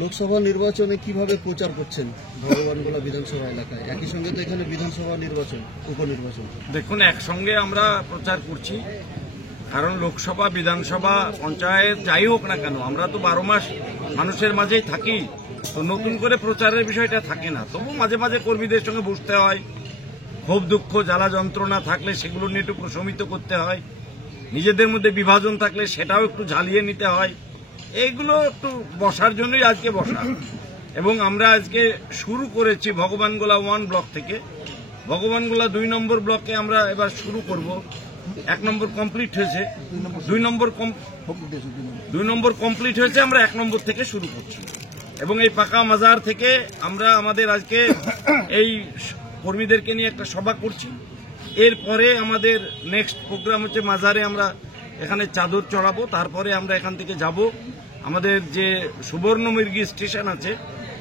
লোকসভা নির্বাচনে কিভাবে প্রচার করছেন ভগবানগোলা বিধানসভা এলাকায়? একই সঙ্গে তো এখানে বিধানসভা নির্বাচন, উপনির্বাচন। দেখুন, একসঙ্গে আমরা প্রচার করছি, কারণ লোকসভা, বিধানসভা, পঞ্চায়েত যাই হোক না কেন, আমরা তো 12 মাস মানুষের মাঝেই থাকি, তো নতুন করে প্রচারের বিষয়টা থাকে না। তবু মাঝে মাঝে কর্মীদের সঙ্গে বসতে হয়, ক্ষোভ দুঃখ জ্বালা যন্ত্রণা থাকলে সেগুলো নিয়ে একটু প্রশমিত করতে হয়, নিজেদের মধ্যে বিভাজন থাকলে সেটাও একটু ঝালিয়ে নিতে হয়। এইগুলো একটু বসার জন্যই আজকে বসা। এবং আমরা আজকে শুরু করেছি ভগবানগোলা 1 ব্লক থেকে। ভগবানগোলা 2 নম্বর ব্লকে আমরা এবার শুরু করব। 1 নম্বর কমপ্লিট হয়েছে, 2 নম্বর কমপ্লিট হয়েছে, আমরা 1 নম্বর থেকে শুরু করছি। এবং এই পাকা মাজার থেকে আমরা আমাদের আজকে এই কর্মীদেরকে নিয়ে একটা সভা করছি। এরপরে আমাদের নেক্সট প্রোগ্রাম হচ্ছে মাজারে আমরা এখানে চাদর চড়াবো, তারপরে আমরা এখান থেকে যাব আমাদের যে সুবর্ণমৃগী স্টেশন আছে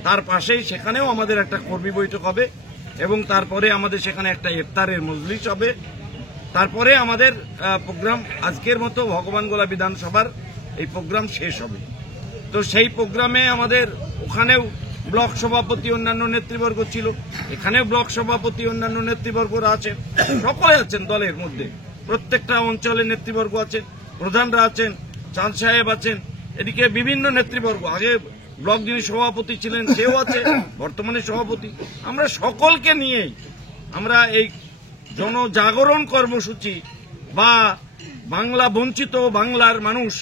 তার পাশেই, সেখানেও আমাদের একটা কর্মী বৈঠক হবে এবং তারপরে আমাদের সেখানে একটা ইফতারের মজলিস হবে। তারপরে আমাদের প্রোগ্রাম আজকের মতো ভগবানগোলা বিধানসভার এই প্রোগ্রাম শেষ হবে। তো সেই প্রোগ্রামে আমাদের ওখানেও ব্লক সভাপতি অন্যান্য নেতৃবর্গ ছিল, এখানেও ব্লক সভাপতি অন্যান্য নেতৃবর্গরা আছেন, সকলে আছেন দলের মধ্যে, প্রত্যেকটা অঞ্চলের নেতৃবর্গ আছেন, প্রধানরা আছেন, চাঁদ সাহেব আছেন, এদিকে বিভিন্ন নেতৃবর্গ, আগে ব্লক যিনি সভাপতি ছিলেন সেও আছে, বর্তমানে সভাপতি। আমরা সকলকে নিয়েই আমরা এই জনজাগরণ কর্মসূচি বা বাংলা বঞ্চিত বাংলার মানুষ,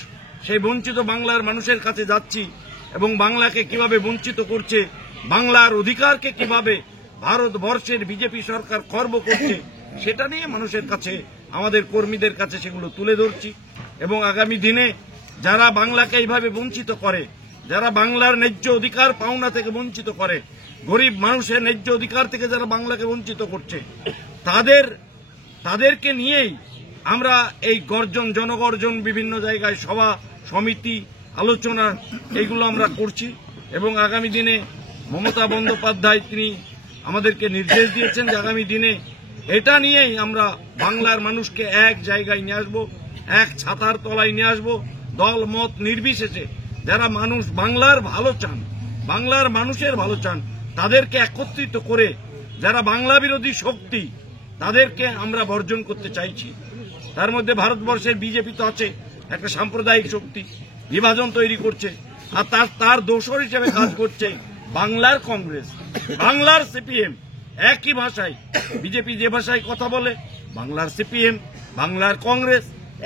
সেই বঞ্চিত বাংলার মানুষের কাছে যাচ্ছি এবং বাংলাকে কিভাবে বঞ্চিত করছে, বাংলার অধিকারকে কিভাবে ভারতবর্ষের বিজেপি সরকার খর্ব করছে, সেটা নিয়ে মানুষের কাছে, আমাদের কর্মীদের কাছে সেগুলো তুলে ধরছি। এবং আগামী দিনে যারা বাংলাকে এইভাবে বঞ্চিত করে, যারা বাংলার ন্যায্য অধিকার পাওনা থেকে বঞ্চিত করে, গরিব মানুষের ন্যায্য অধিকার থেকে যারা বাংলাকে বঞ্চিত করছে, তাদেরকে নিয়েই আমরা এই গর্জন, জনগর্জন, বিভিন্ন জায়গায় সভা সমিতি আলোচনা এইগুলো আমরা করছি। এবং আগামী দিনে মমতা বন্দ্যোপাধ্যায় তিনি আমাদেরকে নির্দেশ দিয়েছেন যে আগামী দিনে এটা নিয়েই আমরা বাংলার মানুষকে এক জায়গায় নিয়ে আসবো, এক ছাতার তলায় নিয়ে আসবো, দল মত নির্বিশেষে যারা মানুষ বাংলার ভালো চান, বাংলার মানুষের ভালো চান, তাদেরকে একত্রিত করে যারা বাংলা বিরোধী শক্তি তাদেরকে আমরা বর্জন করতে চাইছি। তার মধ্যে ভারতবর্ষের বিজেপি তো আছে, একটা সাম্প্রদায়িক শক্তি, বিভাজন তৈরি করছে, আর তার দোসর হিসেবে কাজ করছে বাংলার কংগ্রেস, বাংলার সিপিএম। একই ভাষায় বিজেপি যে ভাষায় কথা বলে, বাংলার সিপিএম, বাংলার কংগ্রেস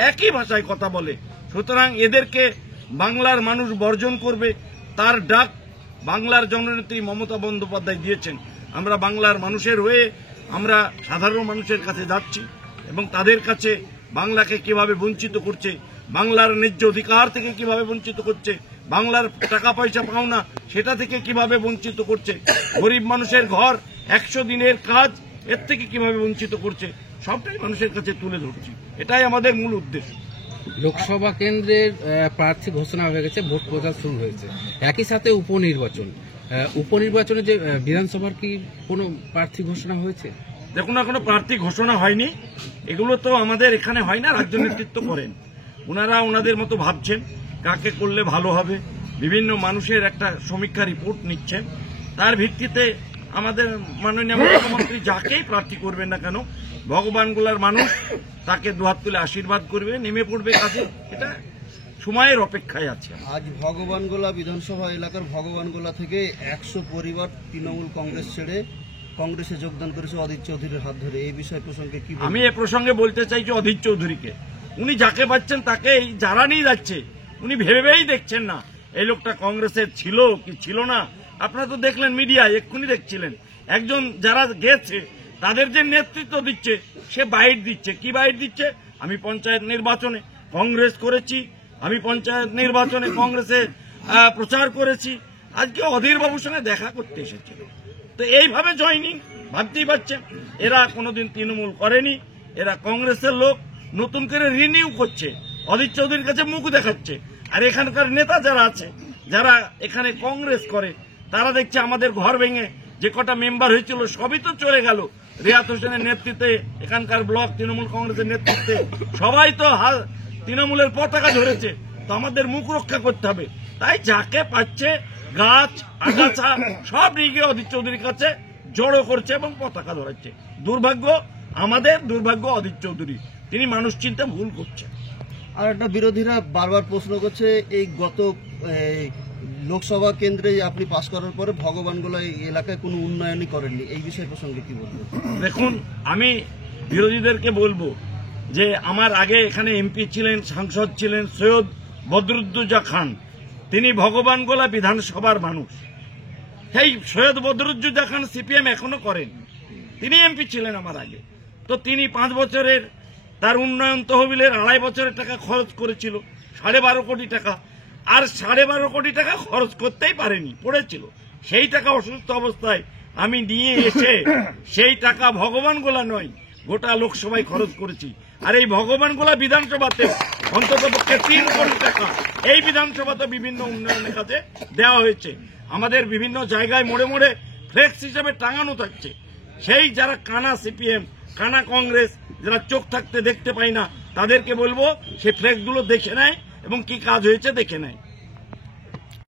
একই ভাষায় কথা বলে। সুতরাং এদেরকে বাংলার মানুষ বর্জন করবে, তার ডাক বাংলার জননেত্রী মমতা বন্দ্যোপাধ্যায় দিয়েছেন। আমরা বাংলার মানুষের হয়ে আমরা সাধারণ মানুষের কাছে যাচ্ছি এবং তাদের কাছে বাংলাকে কিভাবে বঞ্চিত করছে, বাংলার ন্যায্য অধিকার থেকে কিভাবে বঞ্চিত করছে, বাংলার টাকা পয়সা পাওনা সেটা থেকে কিভাবে বঞ্চিত করছে, গরিব মানুষের ঘর 100 দিনের কাজ এর থেকে কিভাবে বঞ্চিত করছে, সবটাই মানুষের কাছে তুলে ধরছি। এটাই আমাদের মূল উদ্দেশ্য। লোকসভা কেন্দ্রের প্রার্থী ঘোষণা হয়ে গেছে, ভোট প্রচার শুরু হয়েছে, একই সাথে উপনির্বাচনে যে বিধানসভার কি কোনো প্রার্থী ঘোষণা হয়েছে? দেখুন, এখনো প্রার্থী ঘোষণা হয়নি, এগুলো তো আমাদের এখানে হয় না, রাজ্য নেতৃত্ব করেন, ওনারা ওনাদের মতো ভাবছেন কাকে করলে ভালো হবে, বিভিন্ন মানুষের একটা সমীক্ষা রিপোর্ট নিচ্ছেন, তার ভিত্তিতে আমাদের মাননীয় মুখ্যমন্ত্রী যাকেই প্রার্থী করবেন না কেন, ভগবানগোলার মানুষ তাকে দুহাত তুলে আশীর্বাদ করবে, নেমে পড়বে কাজে। এটা সময়ের অপেক্ষায় আছে। আজ ভগবানগোলা বিধানসভা এলাকার ভগবানগোলা থেকে 100 পরিবার তৃণমূল কংগ্রেস ছেড়ে কংগ্রেসে যোগদান করেছে অধীর চৌধুরীর হাত ধরে। এই বিষয় প্রসঙ্গে কি আমি এ প্রসঙ্গে বলতে চাইছি, অধীর চৌধুরীকে উনি যাকে পাচ্ছেন তাকেই যারা নিয়ে যাচ্ছে, উনি ভেবেই দেখছেন না এই লোকটা কংগ্রেসের ছিল কি ছিল না। আপনারা তো দেখলেন মিডিয়ায়, এক্ষুনি দেখছিলেন একজন যারা গেছে তাদের যে নেতৃত্ব দিচ্ছে সে বাইট দিচ্ছে। কি বাইট দিচ্ছে? আমি পঞ্চায়েত নির্বাচনে কংগ্রেস করেছি, আমি পঞ্চায়েত নির্বাচনে কংগ্রেসে প্রচার করেছি, আজকে অধীর বাবুর সঙ্গে দেখা করতে এসেছিল। তো এইভাবে জয়নিং, ভাবতেই পারছেন এরা কোনোদিন তৃণমূল করেনি, এরা কংগ্রেসের লোক, নতুন করে রিনিউ করছে, অধীর চৌধুরীর কাছে মুখ দেখাচ্ছে। আর এখানকার নেতা যারা আছে, যারা এখানে কংগ্রেস করে, তারা দেখছে আমাদের ঘর ভেঙে যে কটা মেম্বার হয়েছিল সবই তো চলে গেল রিয়াত হোসেনের নেতৃত্বে, এখানকার ব্লক তৃণমূল কংগ্রেসের নেতৃত্বে সবাই তো তৃণমূলের পতাকা ধরেছে। তো আমাদের মুখ রক্ষা করতে হবে, তাই যাকে পাচ্ছে গাছ আগাছা সব নিয়ে গিয়ে অধীর চৌধুরীর কাছে জড়ো করছে এবং পতাকা ধরাচ্ছে। দুর্ভাগ্য আমাদের, দুর্ভাগ্য অধীর চৌধুরী, তিনি মানুষ চিনতে ভুল করছেন। আর একটা বিরোধীরা বারবার প্রশ্ন করছে, এই গত লোকসভা কেন্দ্রে আপনি পাশ করার পরে ভগবানগোলা এই এলাকায় কোনো উন্নয়নই করেননি, এই বিষয় প্রসঙ্গে কি বলবেন? দেখুন, আমি বিরোধীদেরকে বলবো যে আমার আগে এখানে এমপি ছিলেন, সাংসদ ছিলেন সৈয়দ বদরুদ্দোজা খান, তিনি ভগবানগোলা বিধানসভার মানুষ। সেই সৈয়দ বদরুদ্দোজা খান সিপিএম এখনো করেন, তিনি এমপি ছিলেন আমার আগে। তো তিনি 5 বছরের তার উন্নয়ন তহবিলের 2.5 বছরের টাকা খরচ করেছিল 12.5 কোটি টাকা, আর 12.5 কোটি টাকা খরচ করতেই পারেনি, পড়েছিল। সেই টাকা অসুস্থ অবস্থায় আমি নিয়ে এসে সেই টাকা ভগবানগোলা নয় গোটা লোকসভায় খরচ করেছি। আর এই ভগবানগোলা বিধানসভাতে অন্ততপক্ষে 3 কোটি টাকা এই বিধানসভাতে বিভিন্ন উন্নয়নের কাজে দেওয়া হয়েছে। আমাদের বিভিন্ন জায়গায় মোড়ে মোড়ে ফ্লেক্স হিসেবে টাঙানো থাকছে। সেই যারা কানা সিপিএম, কানা কংগ্রেস, যারা চোখ থাকতে দেখতে পায় না, তাদেরকে বলবো সেই ফ্লেক্সগুলো দেখে নেয় এবং কি কাজ হয়েছে দেখে নেয়।